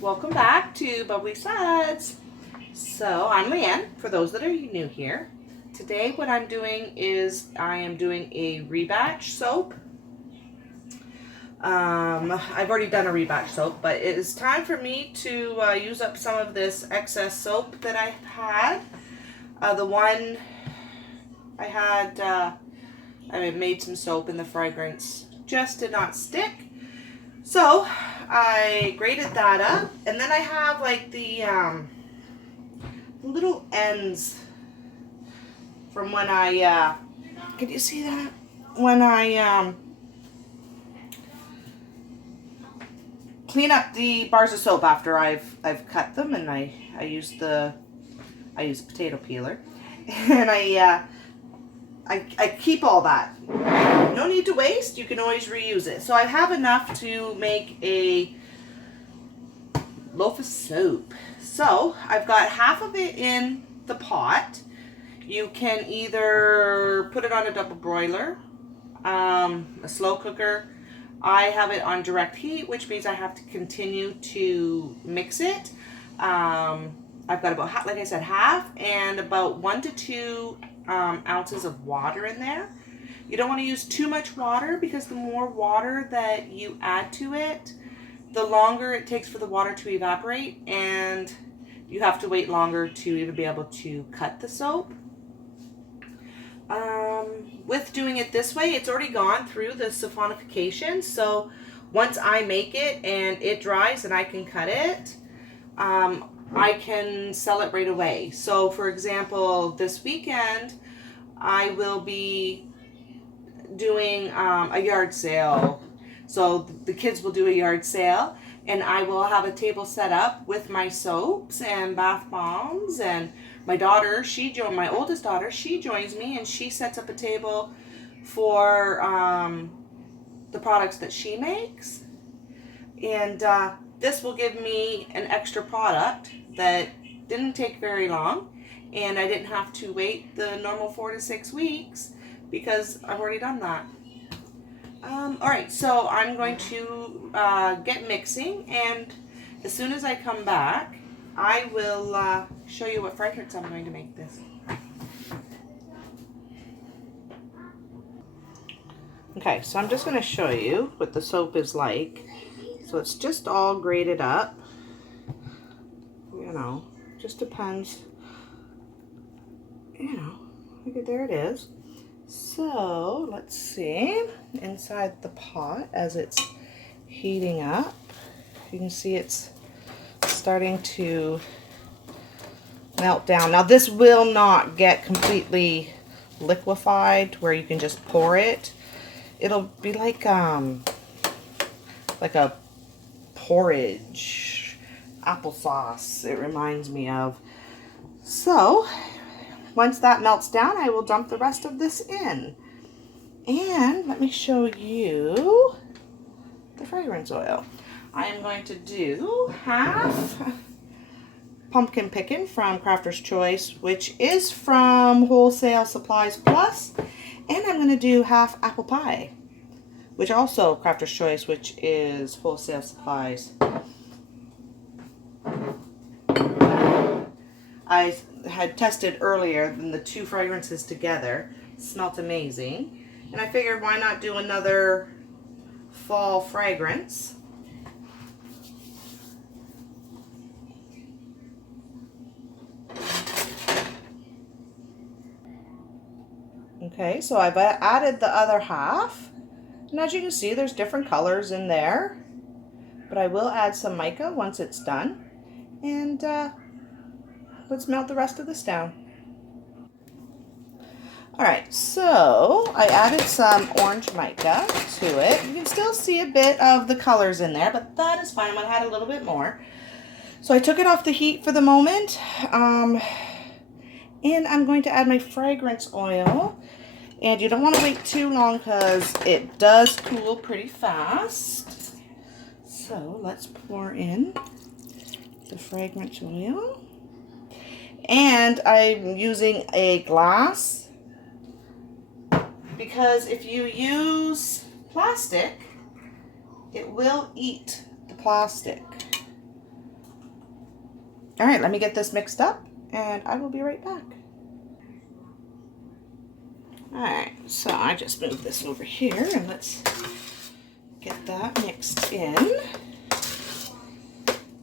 Welcome back to Bubbly Suds. So I'm Leanne, for those that are new here. Today what I'm doing is I am doing a Rebatch soap. I've already done a Rebatch soap, but it is time for me to use up some of this excess soap that I had. The one I had, I made some soap and the fragrance just did not stick. So I grated that up, and then I have like the little ends from when I, can you see that? When I clean up the bars of soap after I've cut them, and I use a potato peeler, and I keep all that. No need to waste. You can always reuse it. So I have enough to make a loaf of soap. So I've got half of it in the pot. You can either put it on a double broiler, a slow cooker. I have it on direct heat, which means I have to continue to mix it. I've got about, like I said, half and about 1 to 2 ounces of water in there. You don't want to use too much water, because the more water that you add to it, the longer it takes for the water to evaporate, and you have to wait longer to even be able to cut the soap. With doing it this way, it's already gone through the siphonification, so once I make it and it dries and I can cut it, I can sell it right away. So for example, this weekend I will be doing a yard sale. So the kids will do a yard sale, and I will have a table set up with my soaps and bath bombs, and my daughter, my oldest daughter, she joins me, and she sets up a table for the products that she makes. And this will give me an extra product that didn't take very long, and I didn't have to wait the normal 4 to 6 weeks, because I've already done that. Alright, so I'm going to get mixing, and as soon as I come back, I will show you what fragrance I'm going to make this. Okay, so I'm just going to show you what the soap is like. So it's just all grated up. You know, just depends. You know, look, there it is. So let's see, inside the pot as it's heating up, you can see it's starting to melt down. Now this will not get completely liquefied where you can just pour it. It'll be like a porridge, applesauce, it reminds me of. So once that melts down, I will dump the rest of this in. And let me show you the fragrance oil. I am going to do half pumpkin pickin' from Crafter's Choice, which is from Wholesale Supplies Plus. And I'm going to do half apple pie, which also Crafter's Choice, which is Wholesale Supplies. I had tested earlier, and the two fragrances together smelled amazing. And I figured, why not do another fall fragrance? Okay, so I've added the other half. And as you can see, there's different colors in there. But I will add some mica once it's done. And let's melt the rest of this down. Alright, so I added some orange mica to it. You can still see a bit of the colors in there, but that is fine. I'm going to add a little bit more. So I took it off the heat for the moment. And I'm going to add my fragrance oil. And you don't want to wait too long, because it does cool pretty fast. So let's pour in the fragrance oil. And I'm using a glass, because if you use plastic, it will eat the plastic. All right, let me get this mixed up and I will be right back. All right, so I just moved this over here and let's get that mixed in.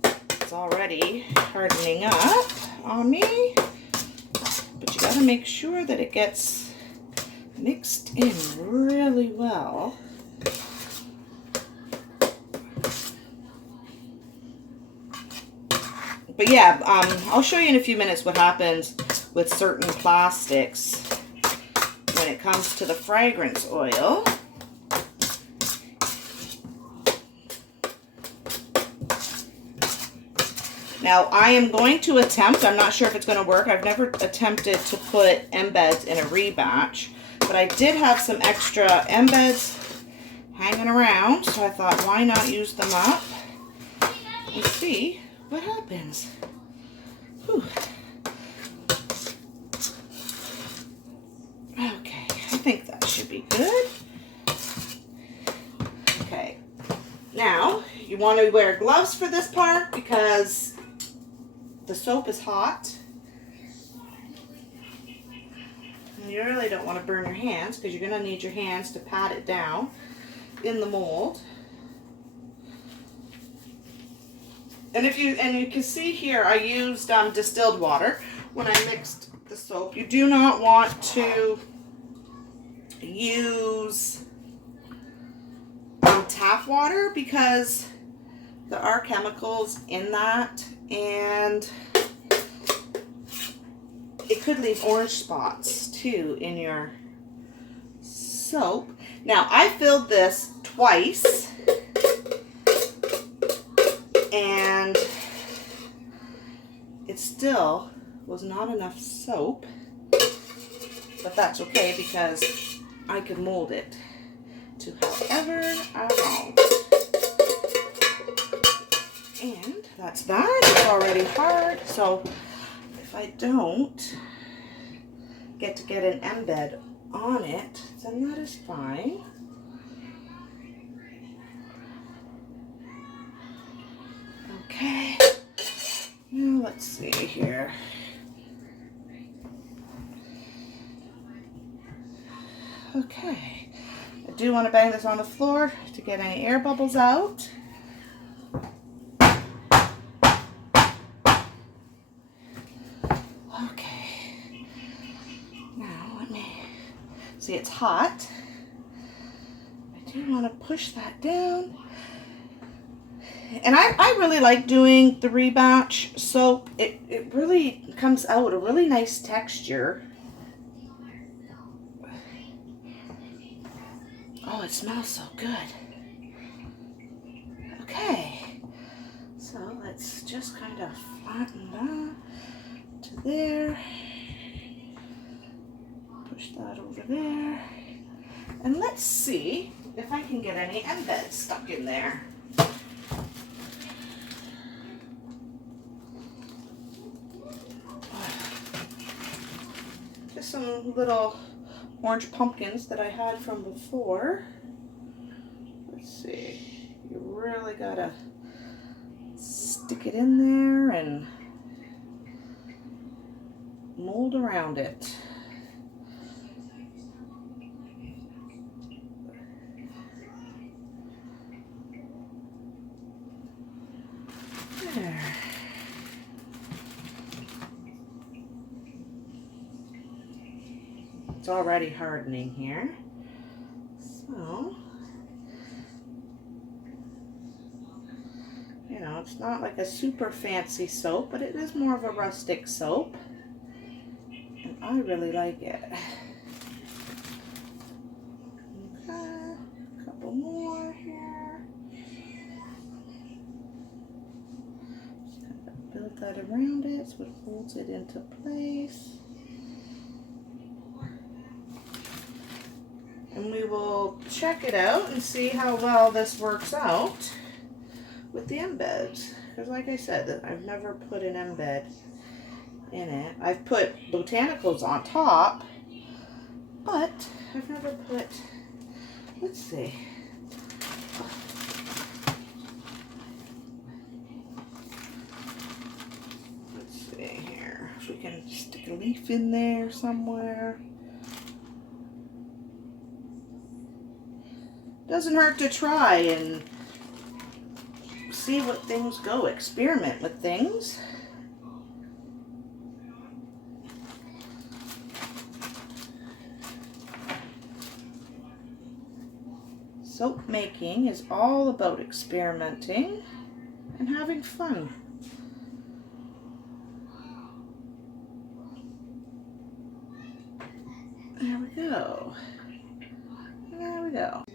It's already hardening up on me, but you gotta make sure that it gets mixed in really well. But yeah, I'll show you in a few minutes what happens with certain plastics when it comes to the fragrance oil. Now I am going to attempt, I'm not sure if it's going to work, I've never attempted to put embeds in a rebatch, but I did have some extra embeds hanging around, so I thought why not use them up and see what happens. Whew. Okay, I think that should be good. Okay, now you want to wear gloves for this part because the soap is hot. And you really don't want to burn your hands because you're going to need your hands to pat it down in the mold. And you can see here I used distilled water when I mixed the soap. You do not want to use tap water because there are chemicals in that and it could leave orange spots too in your soap. Now I filled this twice and it still was not enough soap, but that's okay because I can mold it to however I want. And that's that. It's already hard, so if I don't get an embed on it, then that is fine. Okay, now let's see here. Okay, I do want to bang this on the floor to get any air bubbles out. Okay, now let me see, it's hot. I do want to push that down. And I really like doing the Rebatch soap. It really comes out a really nice texture. Oh, it smells so good. Okay, so let's just kind of flatten that to there. Push that over there. And let's see if I can get any embeds stuck in there. Just some little orange pumpkins that I had from before. Let's see. You really gotta stick it in there and mold around it. There. It's already hardening here. So, you know, it's not like a super fancy soap, but it is more of a rustic soap. And I really like it. Okay, a couple more here. Just kind of build that around it so it holds it into place. And we will check it out and see how well this works out with the embeds. Because like I said, I've never put an embed in it. I've put botanicals on top, but I've never put, let's see. can stick a leaf in there somewhere. Doesn't hurt to try and see what things go. Experiment with things. Soap making is all about experimenting and having fun. There we go. There we go.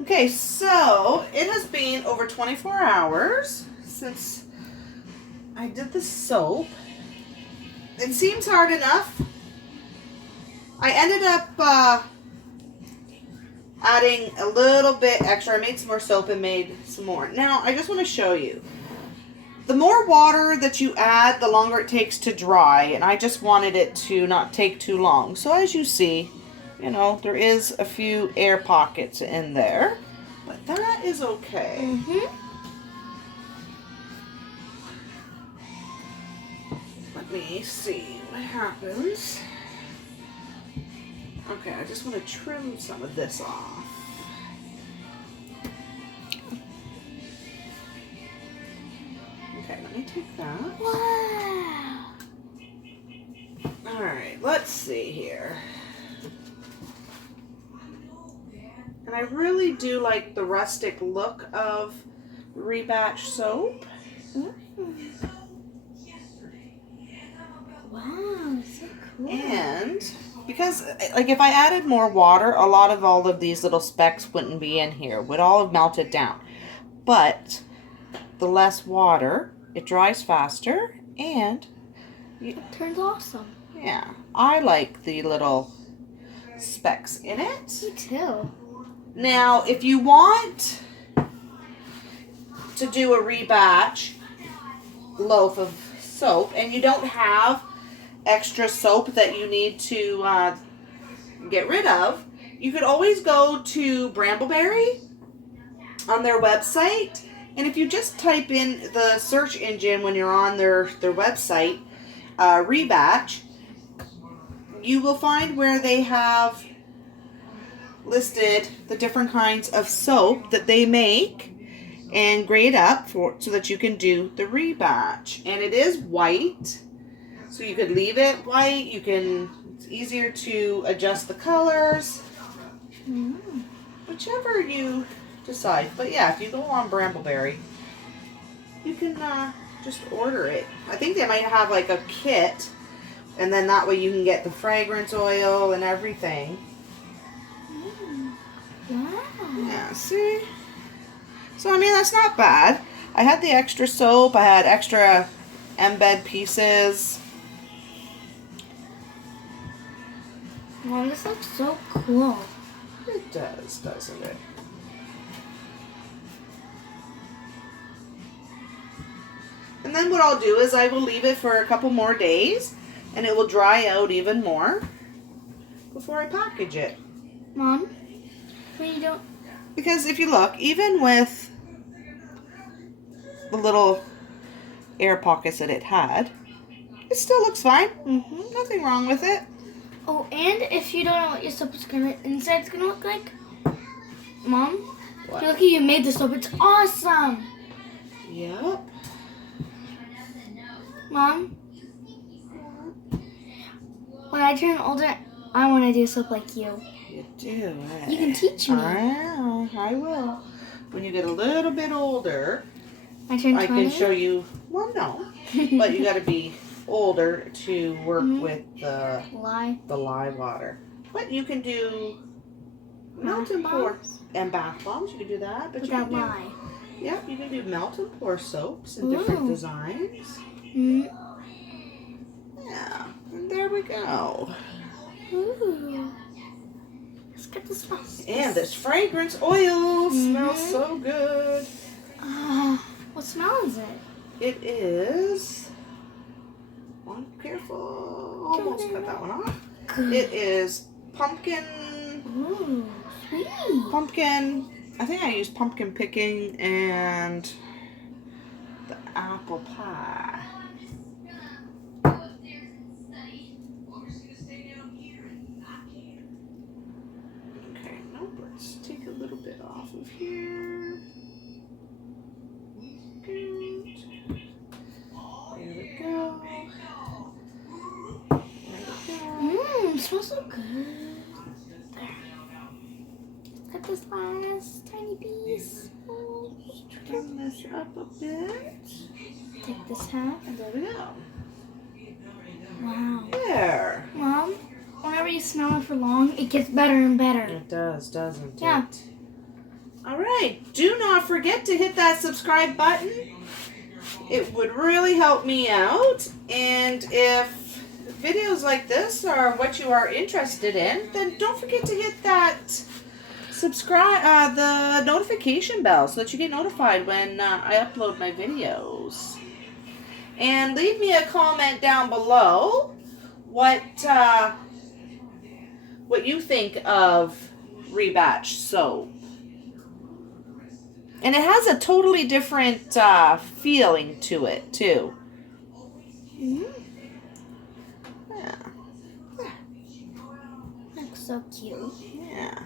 Okay, so it has been over 24 hours since I did the soap. It seems hard enough. I ended up adding a little bit extra. I made some more soap and made some more. Now, I just want to show you. The more water that you add, the longer it takes to dry, and I just wanted it to not take too long. So as you see, you know, there is a few air pockets in there, but that is okay. Let me see what happens. Okay, I just want to trim some of this off. Okay, let me take that. Wow. Alright, let's see here. And I really do like the rustic look of Rebatch soap. Wow, so cool. And because, like, if I added more water, a lot of all of these little specks wouldn't be in here. Would all have melted down. But the less water, it dries faster, and It turns awesome. yeah, I like the little specks in it. Me too. Now, if you want to do a rebatch loaf of soap and you don't have extra soap that you need to get rid of, you could always go to Brambleberry on their website, and if you just type in the search engine when you're on their website, Rebatch, you will find where they have listed the different kinds of soap that they make and grade up for so that you can do the rebatch. And it is white, so you could leave it white. You can, it's easier to adjust the colors, whichever you decide. But yeah, if you go on Brambleberry, you can just order it. I think they might have like a kit, and then that way you can get the fragrance oil and everything. Wow. Yeah, see? So, I mean, that's not bad. I had the extra soap. I had extra embed pieces. Wow, this looks so cool. It does, doesn't it? And then what I'll do is I will leave it for a couple more days, and it will dry out even more before I package it. Mom, when you don't... Because if you look, even with the little air pockets that it had, it still looks fine. Nothing wrong with it. Oh, and if you don't know what your soap is inside's gonna look like, Mom, What? look at you made the soap. It's awesome. Yep. Mom, when I turn older, I want to do soap like you. You do, eh? You can teach me. I will. When you get a little bit older, I turn 20. I can show you. Well, no, but you got to be older to work with the lye water. But you can do melt and pour and bath bombs. You can do that, but Without you can lye. do, yep, you can do melt and pour soaps in different designs. Yeah, and there we go. Ooh. Let's get this one. And this fragrance oil smells so good. What smell is it? It is. One careful. Almost cut that one off. It is pumpkin. Ooh, sweet. Pumpkin. I think I used pumpkin picking and the apple pie. bit off of here. Good. There we go. It smells so good. There. Let's cut this last tiny piece. Turn this up a bit. Take this half. And there we go. Wow. There. Mom, whenever you smell it for long, it gets better and better. It does, doesn't Yeah. it? All right. Do not forget to hit that subscribe button. It would really help me out. And if videos like this are what you are interested in, then don't forget to hit that subscribe, the notification bell so that you get notified when I upload my videos. And leave me a comment down below what you think of Rebatch soap. And it has a totally different feeling to it too. Mm-hmm. Yeah. Looks so cute. Yeah.